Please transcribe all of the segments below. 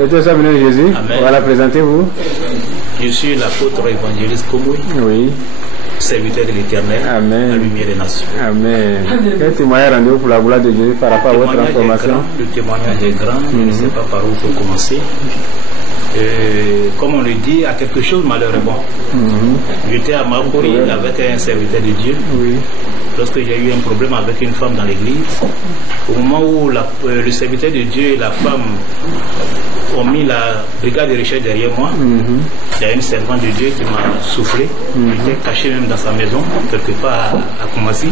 Chrétien soit béni Jésus. Amen. Voilà, présentez-vous. Je suis l'apôtre évangéliste Komoui, Oui. serviteur de l'Éternel, Amen. la lumière des nations. Amen. Quel témoignage rendez-vous pour la gloire de Jésus par rapport à votre transformation? Le témoignage est grand, je ne sais pas par où faut commencer. Comme on le dit, à quelque chose malheur est bon. J'étais à Makori avec un serviteur de Dieu. Oui. Lorsque j'ai eu un problème avec une femme dans l'église, au moment où le serviteur de Dieu et la femme ont mis la brigade de recherche derrière moi, il y a une servante de Dieu qui m'a soufflé. J'étais caché même dans sa maison, quelque part à Koumassi.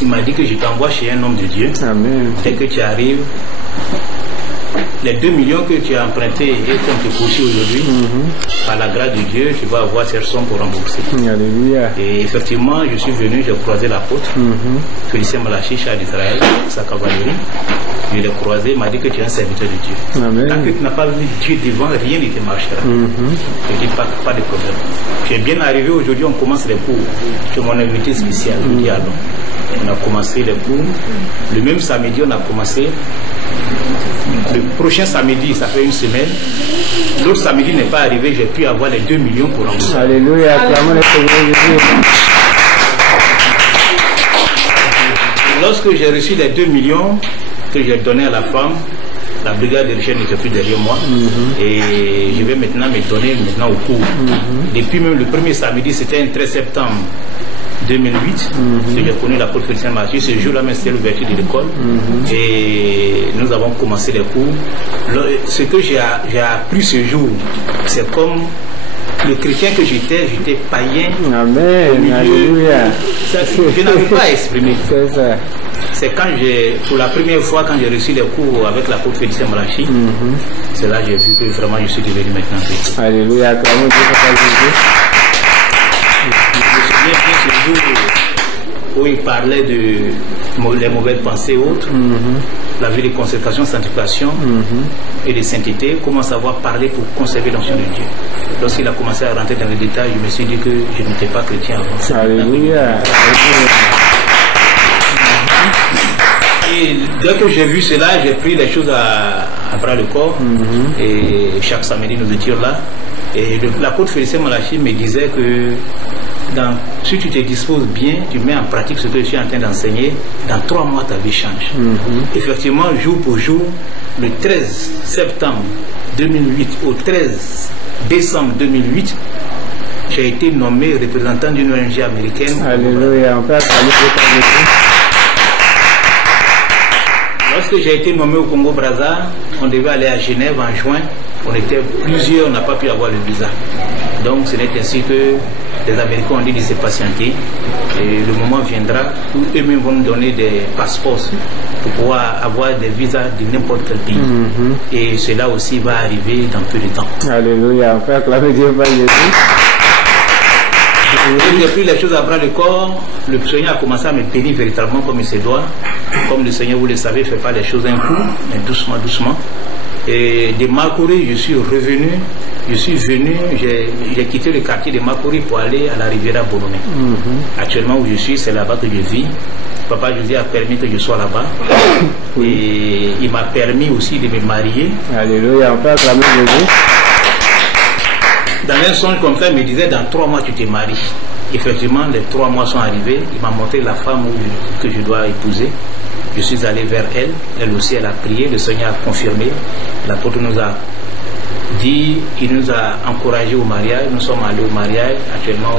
Il m'a dit que je t'envoie chez un homme de Dieu. Amen. Dès que tu arrives, les 2 millions que tu as empruntés et qu'on te poursuit aujourd'hui, par la grâce de Dieu, tu vas avoir ces sommes pour rembourser. Alléluia. Et effectivement, je suis venu, j'ai croisé l'apôtre, Félicien Malachi, char d'Israël, sa cavalerie. Je l'ai croisé, il m'a dit que tu es un serviteur de Dieu. Amen. Tant que tu n'as pas vu Dieu devant, rien ne te marchera. Je dis pas de problème. Tu es bien arrivé aujourd'hui, on commence les cours. Tu es mon invité spécial, je dis allons. On a commencé les cours. Le même samedi, on a commencé. Le prochain samedi, ça fait une semaine. L'autre samedi n'est pas arrivé, j'ai pu avoir les 2 millions pour rembourser. Alléluia. Acclamons le Seigneur Jésus. Lorsque j'ai reçu les 2 millions que j'ai donnés à la femme, la brigade de recherche n'était plus derrière moi. Et je vais maintenant me donner maintenant au cours. Depuis même le premier samedi, c'était un 13 septembre 2008, que j'ai connu l'apôtre Félicien Malachi. Ce jour-là, c'était l'ouverture de l'école. Et nous avons commencé les cours. Ce que j'ai appris ce jour, c'est comme le chrétien que j'étais païen. Amen. Alléluia. Je n'arrive pas à exprimer. C'est ça. C'est quand pour la première fois, quand j'ai reçu les cours avec l'apôtre Félicien Malachi, c'est là que j'ai vu que vraiment je suis devenu maintenant chrétien. Alléluia. Acclamons Dieu pour Jésus. Je me souviens bien ce jour où il parlait de les mauvaises pensées et autres, la vie de consécration, sanctification et de sainteté, comment savoir parler pour conserver l'onction de Dieu. Lorsqu'il a commencé à rentrer dans les détails, je me suis dit que je n'étais pas chrétien avant. Alléluia. Et dès que j'ai vu cela, j'ai pris les choses à bras le corps. Et chaque samedi, nous étions là. Et l'apôtre Félicien Malachi me disait que si tu te disposes bien, tu mets en pratique ce que je suis en train d'enseigner, dans 3 mois, ta vie change. Effectivement, jour pour jour, le 13 septembre 2008 au 13 décembre 2008, j'ai été nommé représentant d'une ONG américaine. Alléluia. On peut acclamer Dieu pour Jésus. Lorsque j'ai été nommé au Congo-Brazza, on devait aller à Genève en juin. On était plusieurs, on n'a pas pu avoir le visa. Donc ce n'est ainsi que les Américains ont dit de se patienter. Et le moment viendra où eux-mêmes vont nous donner des passeports pour pouvoir avoir des visas de n'importe quel pays. Et cela aussi va arriver dans peu de temps. Alléluia. On peut acclamer Dieu pour Jésus. J'ai pris les choses à bras le corps. Le Seigneur a commencé à me bénir véritablement comme il se doit. Comme le Seigneur, vous le savez, ne fait pas les choses d'un coup, mais doucement, doucement. Et de Makori, je suis revenu. Je suis venu, j'ai quitté le quartier de Makori pour aller à la Riviera Bonomé. Actuellement où je suis, c'est là-bas que je vis. Papa José a permis que je sois là-bas. Et il m'a permis aussi de me marier. Alléluia. On peut acclamer Jésus. Dans un songe comme ça, il me disait, dans 3 mois, tu te maries. Effectivement, les 3 mois sont arrivés. Il m'a montré la femme que je dois épouser. Je suis allé vers elle. Elle aussi, elle a prié. Le Seigneur a confirmé. L'apôtre nous a dit, il nous a encouragés au mariage. Nous sommes allés au mariage. Actuellement,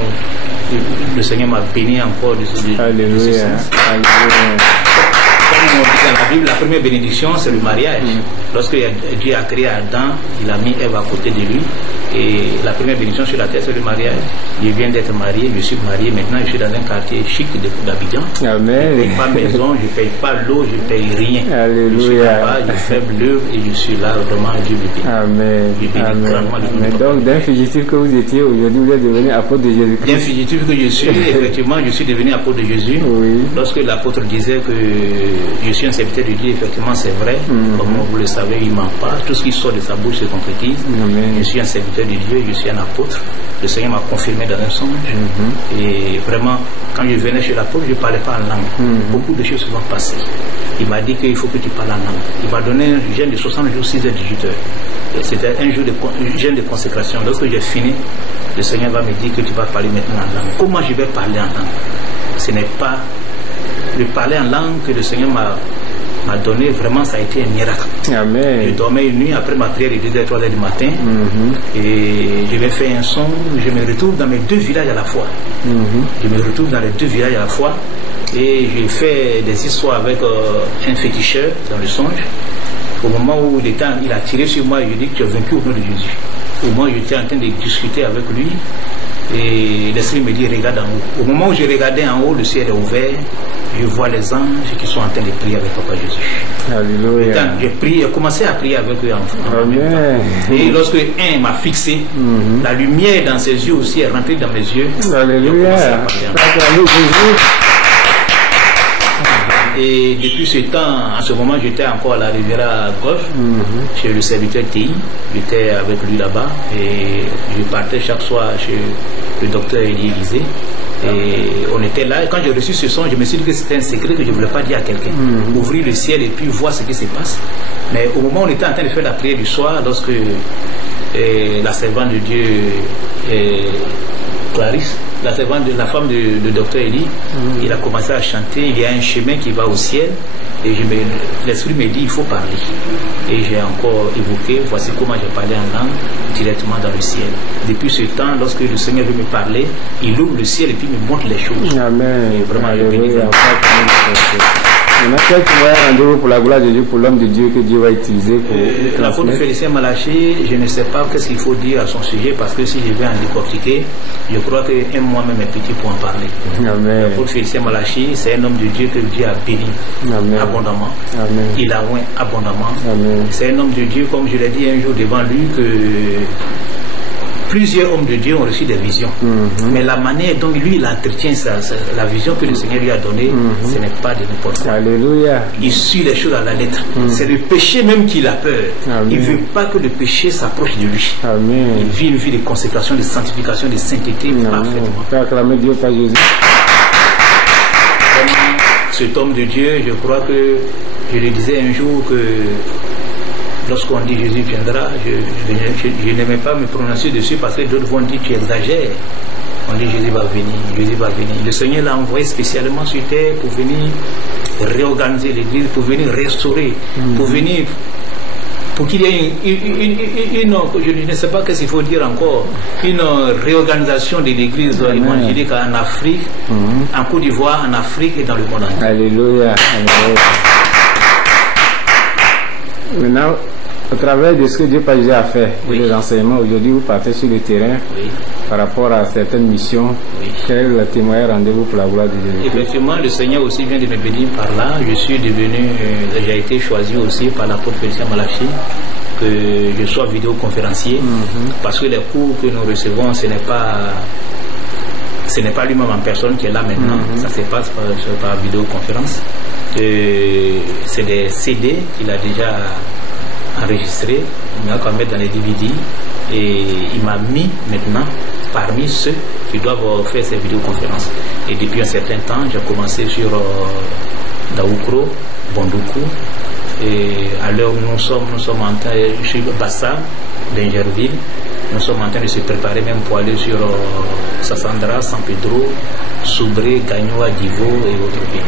le Seigneur m'a béni encore de ce sens. Alléluia. Comme on dit dans la Bible, la première bénédiction, c'est le mariage. Lorsque Dieu a créé Adam, il a mis Ève à côté de lui. Et la première bénédiction sur la terre, c'est le mariage. Je viens d'être marié, je suis marié. Maintenant, je suis dans un quartier chic d'Abidjan. Amen. Je ne paye pas maison, je ne paye pas l'eau, je ne paye rien. Alléluia. Je suis là-bas, je fais l'œuvre et je suis là, vraiment, Dieu me bénit. Amen. Amen. Donc, d'un fugitif que vous étiez, aujourd'hui, vous êtes devenu apôtre de Jésus. D'un fugitif que je suis, effectivement, je suis devenu apôtre de Jésus. Oui. Lorsque l'apôtre disait que je suis un serviteur de Dieu, effectivement, c'est vrai. Comme vous le savez, il ne ment pas. Tout ce qui sort de sa bouche se concrétise. Amen. Je suis un serviteur de Dieu, je suis un apôtre. Le Seigneur m'a confirmé dans un songe. Et vraiment, quand je venais chez l'apôtre, je ne parlais pas en langue. Beaucoup de choses se sont passées. Il m'a dit qu'il faut que tu parles en langue. Il m'a donné un jeûne de 60 jours, 6 heures, 18 heures. c'était un jour de jeûne de consécration. Lorsque j'ai fini, le Seigneur va me dire que tu vas parler maintenant en langue. Comment je vais parler en langue? Ce n'est pas le parler en langue que le Seigneur m'a donné, vraiment ça a été un miracle. Amen. Je dormais une nuit après ma prière de 2h, 3h du matin, et je vais faire un son, je me retrouve dans mes 2 villages à la fois. Je me retrouve dans les 2 villages à la fois, et je fais des histoires avec un féticheur dans le songe. Au moment où il a tiré sur moi, je dis que tu es vaincu au nom de Jésus. Au moment où j'étais en train de discuter avec lui, et l'esprit me dit regarde en haut. Au moment où je regardais en haut, le ciel est ouvert, je vois les anges qui sont en train de prier avec Papa Jésus. Alléluia. J'ai commencé à prier avec eux en même temps. Et lorsque un m'a fixé, la lumière dans ses yeux aussi est rentrée dans mes yeux. Alléluia. Et depuis ce temps, en ce moment, j'étais encore à la Riviera Golf, chez le serviteur TI. J'étais avec lui là-bas et je partais chaque soir chez le docteur Elie Élisée. Et on était là, et quand j'ai reçu ce son, je me suis dit que c'était un secret que je ne voulais pas dire à quelqu'un. Ouvrir le ciel et puis voir ce qui se passe. Mais au moment où on était en train de faire la prière du soir, lorsque la servante de Dieu, Clarisse, la servante de la femme de docteur Elie, il a commencé à chanter, il y a un chemin qui va au ciel, et l'esprit me dit il faut parler. Et j'ai encore évoqué, voici comment j'ai parlé en langue directement dans le ciel. Depuis ce temps, lorsque le Seigneur veut me parler, il ouvre le ciel et puis me montre les choses. Amen. Et vraiment, On a quelques rendez-vous pour la gloire de Dieu, pour l'homme de Dieu que Dieu va utiliser pour l'apôtre Félicien Malachi, je ne sais pas qu'est-ce qu'il faut dire à son sujet, parce que si je vais en décortiquer, je crois que moi-même est petit pour en parler. L'apôtre Félicien Malachi, c'est un homme de Dieu que Dieu a béni abondamment. Amen. Il a oint abondamment. C'est un homme de Dieu, comme je l'ai dit un jour devant lui, que plusieurs hommes de Dieu ont reçu des visions. Mais la manière dont lui il entretient la vision que le Seigneur lui a donnée, ce n'est pas de n'importe quoi. Alléluia. Il suit les choses à la lettre. C'est le péché même qu'il a peur. Il ne veut pas que le péché s'approche de lui. Amen. Il vit une vie de consécration, de sanctification, de sainteté parfaitement. Fais acclamer Dieu par Jésus. Cet homme de Dieu, je crois que je le disais un jour que lorsqu'on dit Jésus viendra, je n'aimais pas me prononcer dessus parce que d'autres vont dire tu exagères. On dit Jésus va venir, Jésus va venir. Le Seigneur l'a envoyé spécialement sur terre pour venir réorganiser l'église, pour venir restaurer, pour qu'il y ait une je ne sais pas qu'est-ce qu'il faut dire encore, une réorganisation de l'église évangélique en Afrique, en Côte d'Ivoire, en Afrique et dans le monde entier. Alléluia. Alléluia. Maintenant, au travers de ce que Dieu Jésus a fait, les enseignements, aujourd'hui vous partez sur le terrain par rapport à certaines missions. Quel est le témoignage rendez-vous pour la gloire de Dieu? Effectivement, le Seigneur aussi vient de me bénir par là. Je suis devenu, j'ai été choisi aussi par l'apôtre Félicien Malachi, que je sois vidéoconférencier, parce que les cours que nous recevons, ce n'est pas lui-même en personne qui est là maintenant, ça se passe par vidéoconférence. C'est des CD qu'il a déjà enregistré, il m'a quand même mettre dans les DVD et il m'a mis maintenant parmi ceux qui doivent faire ces vidéoconférences. Et depuis un certain temps, j'ai commencé sur Daoukro, Bondoukou, et à l'heure où nous sommes en train, je suis Bassa, d'Ingerville, nous sommes en train de se préparer même pour aller sur Sassandra, San Pedro, Soubré, Gagnoa, Divo et autres pays.